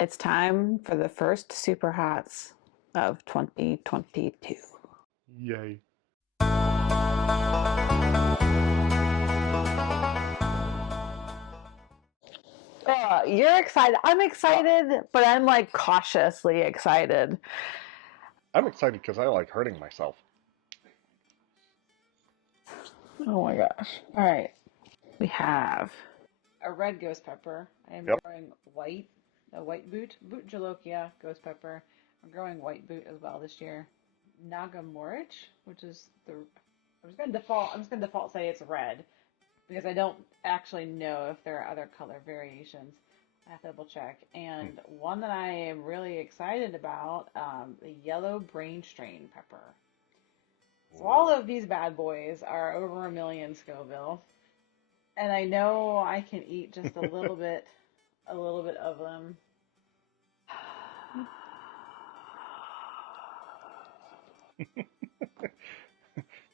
It's time for the first Super Hots of 2022. Yay. You're excited. I'm excited, but I'm like cautiously excited. I'm excited because I like hurting myself. Oh my gosh. All right. We have a red ghost pepper. I am Yep. growing a white Bhut jolokia ghost pepper. I'm growing white Bhut as well this year. Naga Morich, which is I'm just gonna default say it's red because I don't actually know if there are other color variations. I have to double check. Hmm. And one that I am really excited about, the yellow brain strain pepper. So all Ooh. of these bad boys are over 1,000,000 Scoville, and I know I can eat just a little bit of them.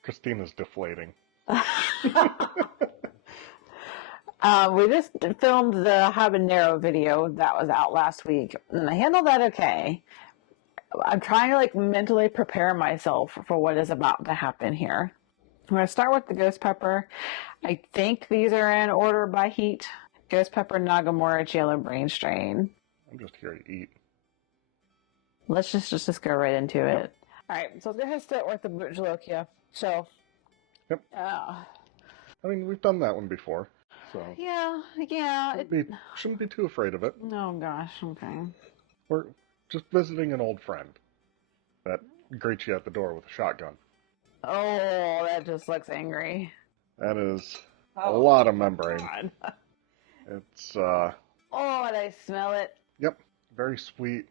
Christina's deflating. We just filmed the habanero video that was out last week, and I handled that okay. I'm trying to like mentally prepare myself for what is about to happen here. I'm going to start with the ghost pepper. I think these are in order by heat. Ghost pepper, Naga Morich, yellow brain strain. I'm just here to eat. Let's just go right into Yep. it. All right, so let's go ahead and start with the Bhut jolokia. So, Yep. uh, I mean, we've done that one before, so yeah. shouldn't be too afraid of it. Oh gosh, okay. We're just visiting an old friend that greets you at the door with a shotgun. Oh, that just looks angry. That is a Oh lot of membrane. God. It's Oh, and I smell it. yep, very sweet,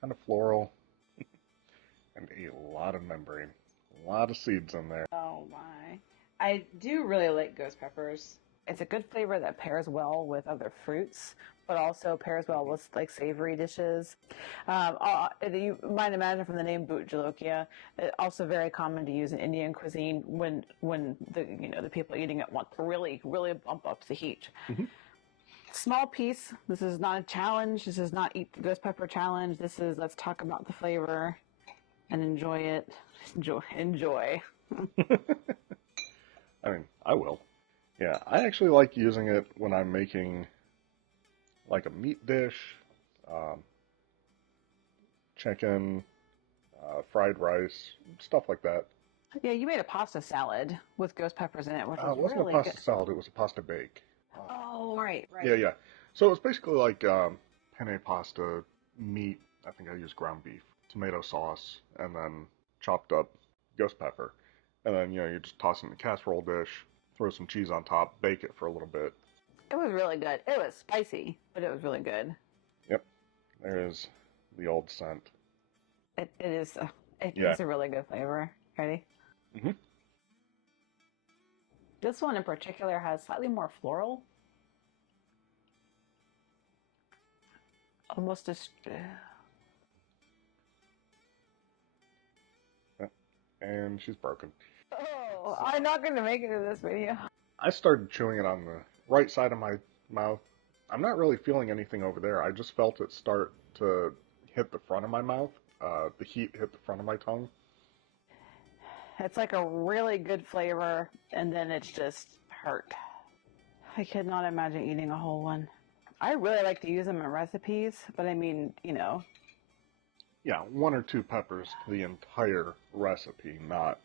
kind of floral, and a lot of membrane. A lot of seeds in there. Oh my. I do really like ghost peppers. It's a good flavor that pairs well with other fruits, but also pairs well Mhm. with like savory dishes. You might imagine from the name Bhut jolokia, it's also very common to use in Indian cuisine when the people eating it want to really bump up the heat. Mhm. Small piece. This is not a challenge. This is not eat the ghost pepper challenge. This is let's talk about the flavor and enjoy it. Enjoy. I mean, I will. Yeah, I actually like using it when I'm making like a meat dish, um, chicken, fried rice, stuff like that. Yeah, you made a pasta salad with ghost peppers in it, which was It wasn't a really good. pasta salad, it was a pasta bake. Um, Oh, right, yeah, right. yeah. So it's basically like penne pasta, meat. I think I used ground beef, tomato sauce, and then chopped up ghost pepper. And then, you just toss it in the casserole dish, throw some cheese on top, bake it for a little bit. It was really good. It was spicy, but it was really good. Yep, there's the old scent. It is. Yeah. It's a really good flavor. Ready? Hmm. This one in particular has slightly more floral, almost as. Yep. And she's broken. Oh, I'm not going to make it in this video. I started chewing it on the right side of my mouth. I'm not really feeling anything over there. I just felt it start to hit the front of my mouth. The heat hit the front of my tongue. It's like a really good flavor, and then it's just hurt. I could not imagine eating a whole one. I really like to use them in recipes, but I mean, Yeah, one or two peppers to the entire recipe, not.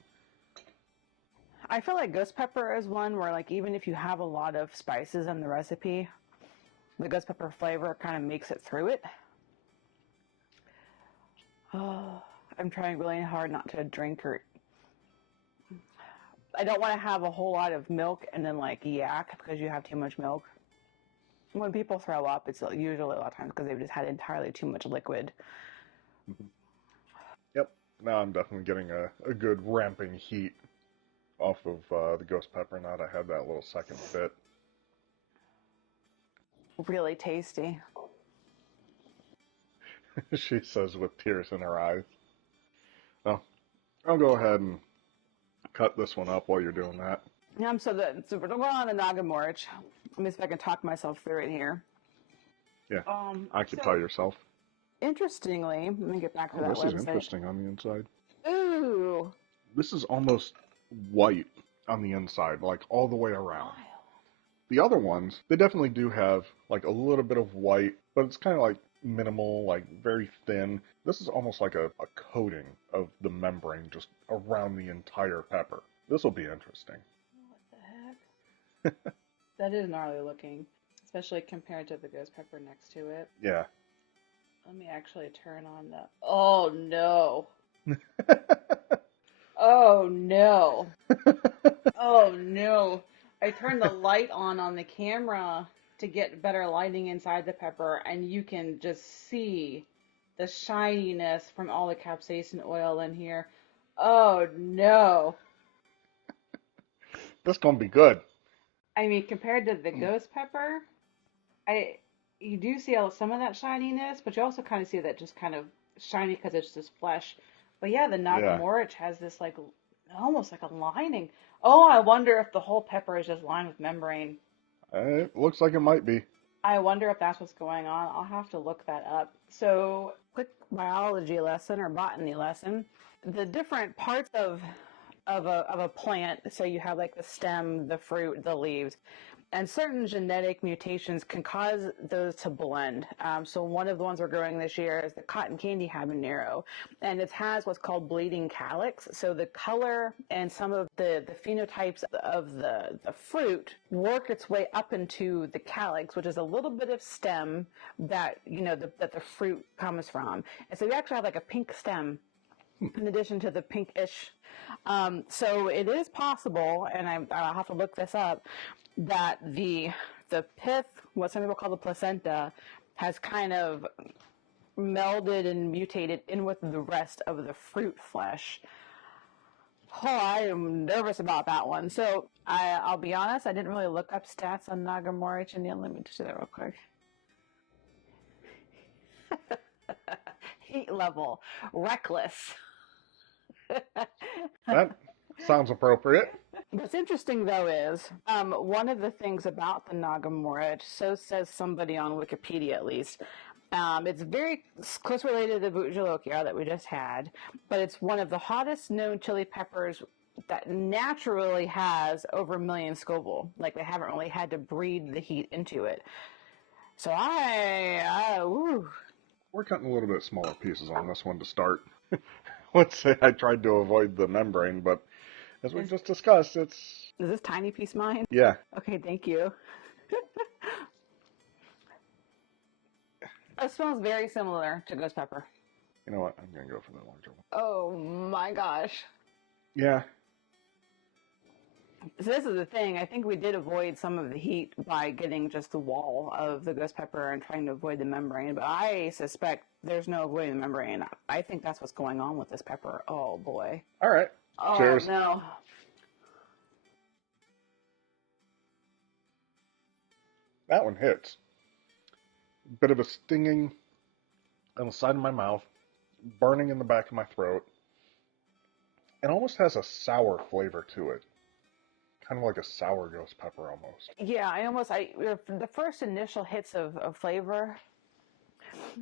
I feel like ghost pepper is one where, like, even if you have a lot of spices in the recipe, the ghost pepper flavor kind of makes it through it. Oh, I'm trying really hard not to drink or. I don't want to have a whole lot of milk and then, like, yak because you have too much milk. When people throw up, it's usually a lot of times because they've just had entirely too much liquid. Yep, now I'm definitely getting a good ramping heat off of the ghost pepper now that I had that little second bit. Really tasty. She says with tears in her eyes. Well, I'll go ahead and cut this one up while you're doing that. Yeah, so we're going on the Naga Morich. Let me see if I can talk myself through it here. Yeah, occupy So yourself. interestingly, let me get back to Oh, that this is website. interesting on the inside. Ooh, This is almost white on the inside, like all the way around. wild. The other ones, they definitely do have like a little bit of white, but it's kind of like minimal, like very thin. This is almost like a coating of the membrane just around the entire pepper. This will be interesting. What the heck? That is gnarly looking, especially compared to the ghost pepper next to it. Yeah. Let me actually turn on the. Oh no! Oh no! Oh no! I turned the light on the camera to get better lighting inside the pepper, and you can just see the shininess from all the capsaicin oil in here. Oh no! This gonna be good. I mean, compared to the ghost pepper, I you do see some of that shininess, but you also kind of see that just kind of shiny because it's just flesh. But yeah, the Naga Yeah. Morich has this like almost like a lining. Oh, I wonder if the whole pepper is just lined with membrane. It looks like it might be. I wonder if that's what's going on. I'll have to look that up. So, quick biology lesson or botany lesson. The different parts of a plant, so you have like the stem, the fruit, the leaves, and certain genetic mutations can cause those to blend. So one of the ones we're growing this year is the cotton candy habanero, and it has what's called bleeding calyx. So the color and some of the phenotypes of the fruit work its way up into the calyx, which is a little bit of stem that that the fruit comes from. And so we actually have like a pink stem in addition to the pinkish. So it is possible, and I'll have to look this up, that the pith, what some people call the placenta, has kind of melded and mutated in with the rest of the fruit flesh. Oh, I am nervous about that one. So I'll be honest, I didn't really look up stats on Naga Morich, and let me just do that real quick. Heat level, reckless. That sounds appropriate. What's interesting though is one of the things about the Naga Morich, so says somebody on Wikipedia at least, it's very close related to Bhut jolokia that we just had, but it's one of the hottest known chili peppers that naturally has over 1 million Scoville. Like they haven't really had to breed the heat into it. So ooh. We're cutting a little bit smaller pieces on this one to start. Let's say I tried to avoid the membrane, but as we Is, just discussed, it's is this tiny piece mine? yeah. Okay, thank you. It smells very similar to ghost pepper. You know what? I'm gonna go for the larger one. Oh my gosh. Yeah. So this is the thing. I think we did avoid some of the heat by getting just the wall of the ghost pepper and trying to avoid the membrane. But I suspect there's no avoiding the membrane. I think that's what's going on with this pepper. Oh boy. All right. Oh Cheers. no. That one hits. Bit of a stinging on the side of my mouth, burning in the back of my throat. It almost has a sour flavor to it. Kind of like a sour ghost pepper almost. Yeah, the first initial hits of flavor,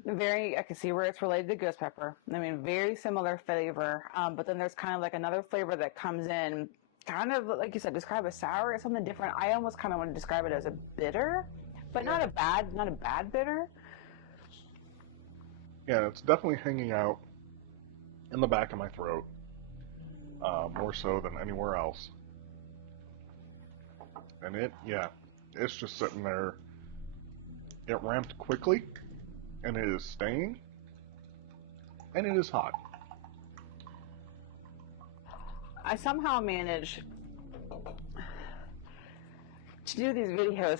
I can see where it's related to ghost pepper. I mean, very similar flavor. But then there's kind of like another flavor that comes in, kind of like you said, describe as sour or something different. I almost kind of want to describe it as a bitter, but not a bad bitter. Yeah, it's definitely hanging out in the back of my throat, more so than anywhere else. And it's just sitting there. It ramped quickly, and it is staying, and it is hot. I somehow manage to do these videos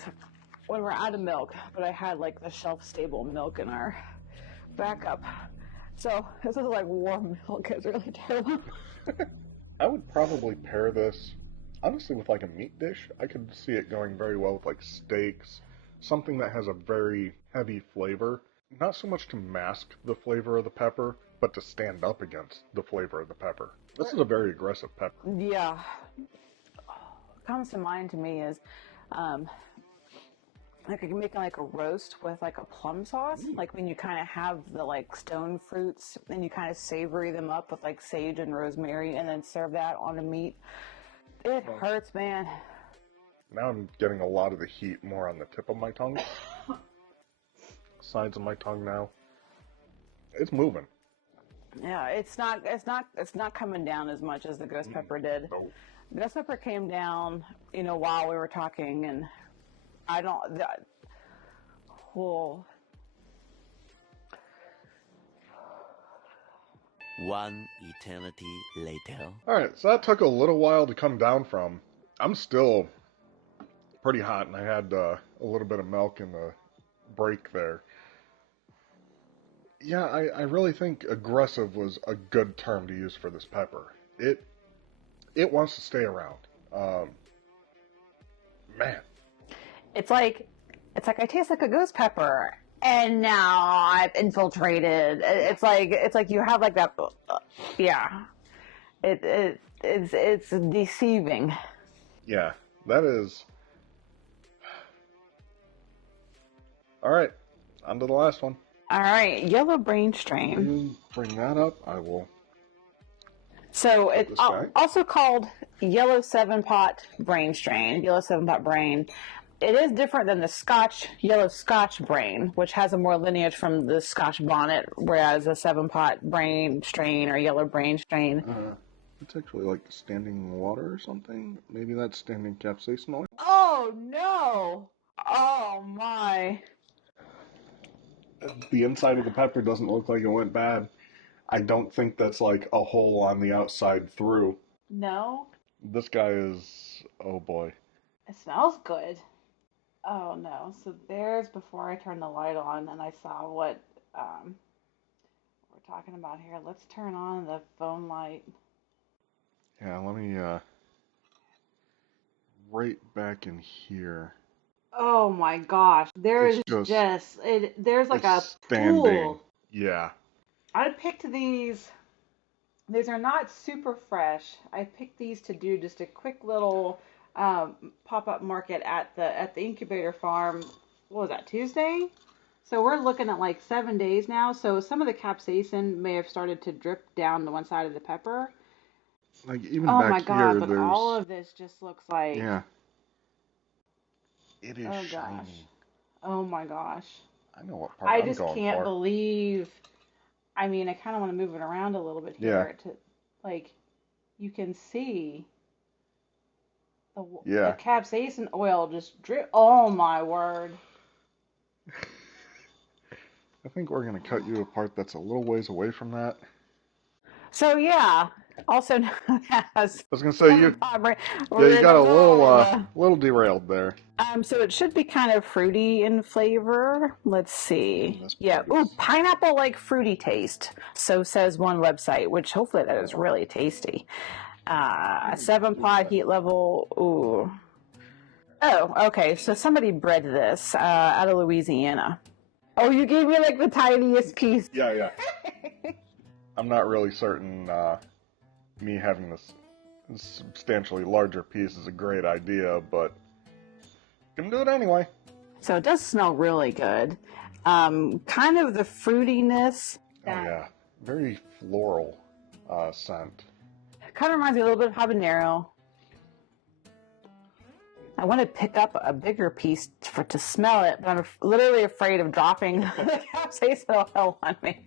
when we're out of milk, but I had like the shelf-stable milk in our backup. So this is like warm milk. It's really terrible. I would probably pair this, honestly, with like a meat dish. I could see it going very well with like steaks, something that has a very heavy flavor. Not so much to mask the flavor of the pepper, but to stand up against the flavor of the pepper. This is a very aggressive pepper. Yeah. What comes to mind to me is like I can make like a roast with like a plum sauce, like when you kind of have the like stone fruits and you kind of savory them up with like sage and rosemary and then serve that on the meat. It hurts, man. Now I'm getting a lot of the heat more on the tip of my tongue. Sides of my tongue now. It's moving. Yeah, it's not coming down as much as the ghost pepper did. Oh. Ghost pepper came down, while we were talking, and I don't. Well, One eternity later. Alright, so that took a little while to come down from. I'm still pretty hot, and I had a little bit of milk in the break there. Yeah, I really think aggressive was a good term to use for this pepper. It wants to stay around. Man. it's like I taste like a ghost pepper, and now I've infiltrated. It's like you have like that. Yeah, it's deceiving. Yeah, that is. Alright, on to the last one. All right, yellow brain strain. You bring that up, I will. So it's this guy. also called yellow 7-pot brain strain, yellow 7-pot brain. It is different than the yellow Scotch brain, which has a more lineage from the Scotch bonnet, whereas a 7-pot brain strain or yellow brain strain. It's actually like standing water or something. Maybe that's standing capsaicin oil. Oh no! Oh my! The inside of the pepper doesn't look like it went bad. I don't think that's like a hole on the outside through. No? This guy is, oh boy. It smells good. Oh no. So there's before I turned the light on and I saw what we're talking about here. Let's turn on the phone light. Yeah, let me, right back in here. Oh my gosh. There's there's like a standing. pool. Yeah. I picked these. These are not super fresh. I picked these to do just a quick little pop-up market at the incubator farm. What was that, Tuesday? So we're looking at like 7 days now. So some of the capsaicin may have started to drip down to one side of the pepper. Like even Oh back my god! here, But there's... all of this just looks like. Yeah. It is Oh shiny. gosh. Oh my gosh. I know what part I I'm just going can't for. believe. I mean, I kind of want to move it around a little bit here to, like, you can see the capsaicin oil just drip. Oh my word! I think we're gonna cut you a part that's a little ways away from that. So yeah, also known as. I was gonna say you got a little derailed there. So it should be kind of fruity in flavor. Let's see. Yeah. Ooh, pineapple-like fruity taste. So says one website, which hopefully that is really tasty. 7-pot heat level. Ooh. Oh, okay. So somebody bred this out of Louisiana. Oh, you gave me like the tiniest piece. Yeah. I'm not really certain me having this substantially larger piece is a great idea, but gonna do it anyway. So it does smell really good. Kind of the fruitiness. Oh yeah, very floral scent. Kind of reminds me a little bit of habanero. I want to pick up a bigger piece to smell it, but I'm literally afraid of dropping the capsaicin oil on me.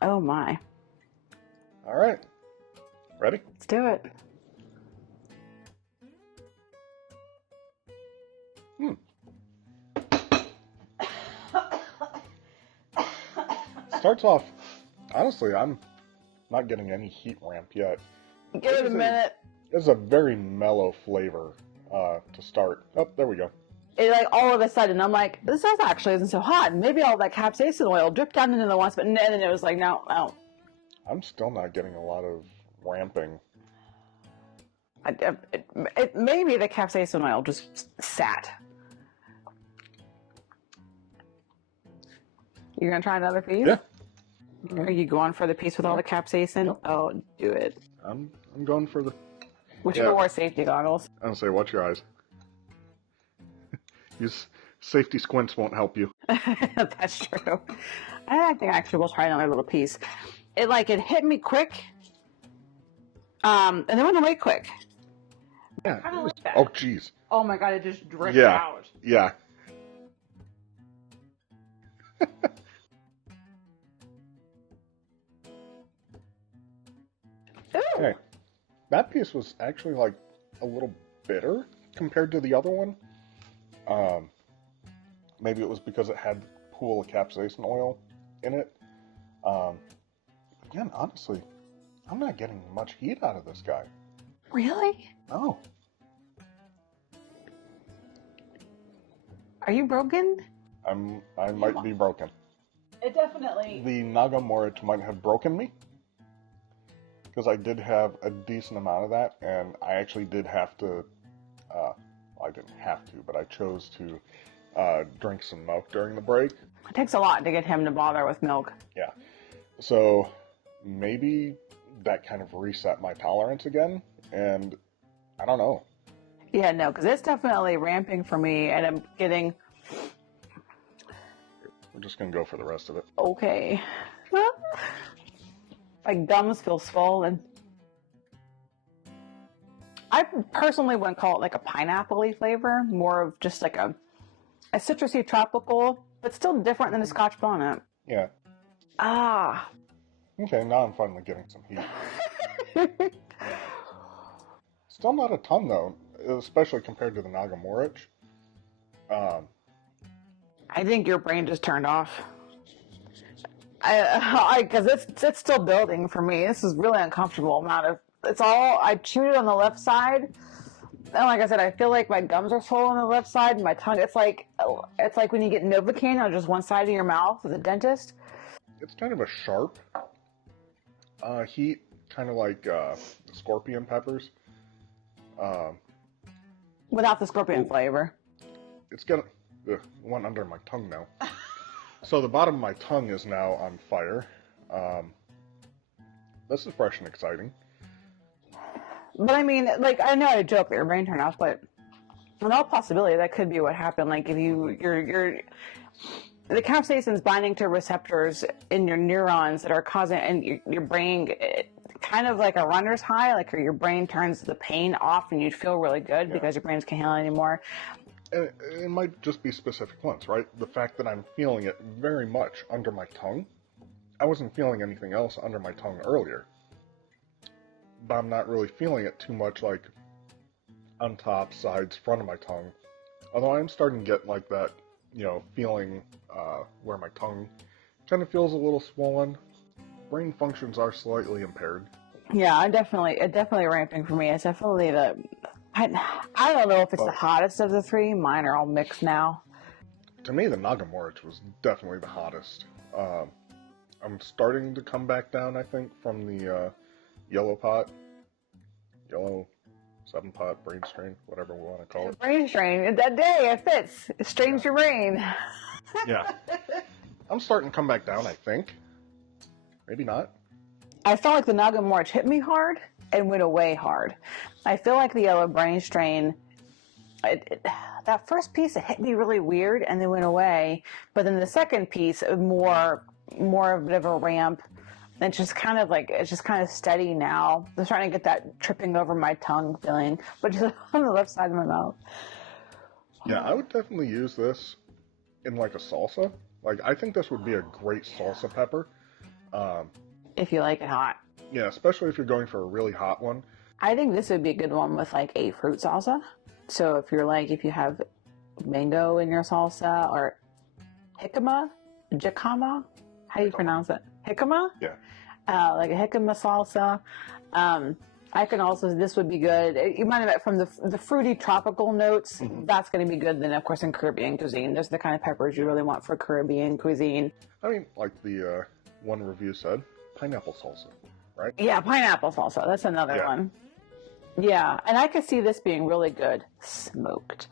Oh my. All right. Ready? Let's do it. Starts off, honestly, I'm not getting any heat ramp yet. Give it a minute. It's a very mellow flavor to start. Oh, there we go. It, like, all of a sudden, I'm like, this actually isn't so hot. Maybe all that capsaicin oil dripped down into the once, but then it was like, no. I'm still not getting a lot of ramping. Maybe the capsaicin oil just sat. You're gonna try another piece? Yeah. Are you going for the piece with all the capsaicin? Yep. Oh, do it. I'm going for the... Wish you wore safety goggles. I'm gonna say, watch your eyes. These safety squints won't help you. That's true. I think I actually will try another little piece. It hit me quick, and then went away quick. Yeah. I don't like that. Oh, jeez. Oh my god, it just dripped Yeah. out. Yeah. Ooh. Hey, that piece was actually like a little bitter compared to the other one. Maybe it was because it had pool of capsaicin oil in it. Again, honestly, I'm not getting much heat out of this guy. Really? No. Are you broken? I might be broken. It definitely... The Naga Morich might have broken me, because I did have a decent amount of that, and I actually did have to, I didn't have to, but I chose to drink some milk during the break. It takes a lot to get him to bother with milk. Yeah. So maybe that kind of reset my tolerance again, and I don't know. Yeah, no, because it's definitely ramping for me, and I'm getting... We're just going to go for the rest of it. Okay. My gums feel swollen. I personally wouldn't call it like a pineapple-y flavor, more of just like a citrusy tropical, but still different than a Scotch bonnet. Yeah. Ah. Okay, now I'm finally getting some heat. Still not a ton, though, especially compared to the Naga Morich. I think your brain just turned off. Because it's still building for me. This is really uncomfortable amount of... It's all... I chewed it on the left side. And like I said, I feel like my gums are swollen on the left side. And my tongue... It's like when you get Novocaine on just one side of your mouth with a dentist. It's kind of a sharp heat, kind of like scorpion peppers. Without the scorpion flavor. It's got one under my tongue now. So the bottom of my tongue is now on fire. This is fresh and exciting. But I mean, like, I know I joke that your brain turned off, but in all possibility, that could be what happened. Like, if the capsaicin's binding to receptors in your neurons that are causing, and your brain, kind of like a runner's high, like your brain turns the pain off and you feel really good because your brains can't handle it anymore. And it might just be specific ones, right? The fact that I'm feeling it very much under my tongue. I wasn't feeling anything else under my tongue earlier. But I'm not really feeling it too much like on top, sides, front of my tongue. Although I'm starting to get like that, feeling where my tongue kind of feels a little swollen. Brain functions are slightly impaired. Yeah, it's definitely ramping for me. It's definitely I don't know if it's the hottest of the three. Mine are all mixed now. To me, the Naga Morich was definitely the hottest. I'm starting to come back down, I think, from the yellow 7-pot brain strain, whatever we want to call it. Brain strain. That day, it fits. It strains your brain. Yeah. I'm starting to come back down, I think. Maybe not. I felt like the Naga Morich hit me hard and went away hard. I feel like the yellow brain strain, that first piece, it hit me really weird and then went away. But then the second piece, more a bit of a ramp. It's just kind of steady now. I'm starting to get that tripping over my tongue feeling, but just on the left side of my mouth. Yeah, I would definitely use this in like a salsa. Like, I think this would be a great salsa pepper. If you like it hot. Yeah, especially if you're going for a really hot one. I think this would be a good one with like a fruit salsa. So if you have mango in your salsa or jicama, how do you pronounce it? Jicama? Yeah. Like a jicama salsa. This would be good. You might have it from the fruity tropical notes. Mm-hmm. That's going to be good. Then, of course, in Caribbean cuisine, those are the kind of peppers you really want for Caribbean cuisine. I mean, like the one review said, pineapple salsa, right? Yeah, pineapple salsa. That's another one. Yeah, and I could see this being really good smoked.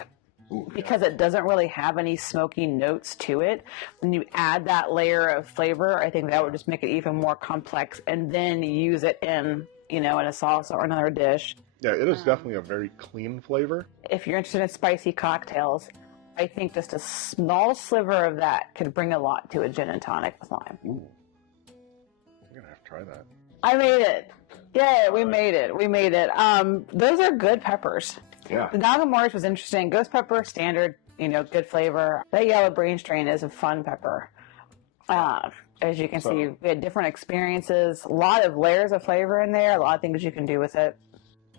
Ooh, because it doesn't really have any smoky notes to it. When you add that layer of flavor, I think that would just make it even more complex, and then use it in a salsa or another dish. Yeah, it is definitely a very clean flavor. If you're interested in spicy cocktails, I think just a small sliver of that could bring a lot to a gin and tonic with lime. Ooh. You're gonna have to try that. I made it. Yeah, we made it. We made it. Those are good peppers. Yeah. The Naga Morich was interesting. Ghost pepper, standard, good flavor. That yellow brain strain is a fun pepper. As you can see, we had different experiences, a lot of layers of flavor in there, a lot of things you can do with it.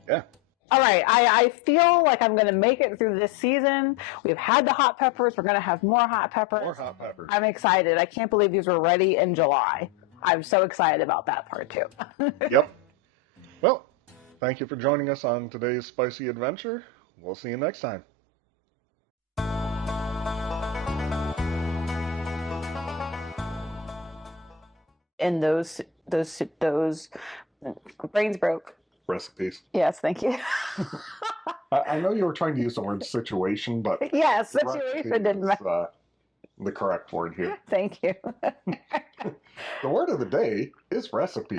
Yeah. All right, I feel like I'm going to make it through this season. We've had the hot peppers. We're going to have more hot peppers. More hot peppers. I'm excited. I can't believe these were ready in July. I'm so excited about that part, too. Yep. Well, thank you for joining us on today's spicy adventure. We'll see you next time. And those brains broke. Recipes. Yes, thank you. I know you were trying to use the word situation, but Yes, situation didn't matter. The correct word here. Thank you. The word of the day is recipe.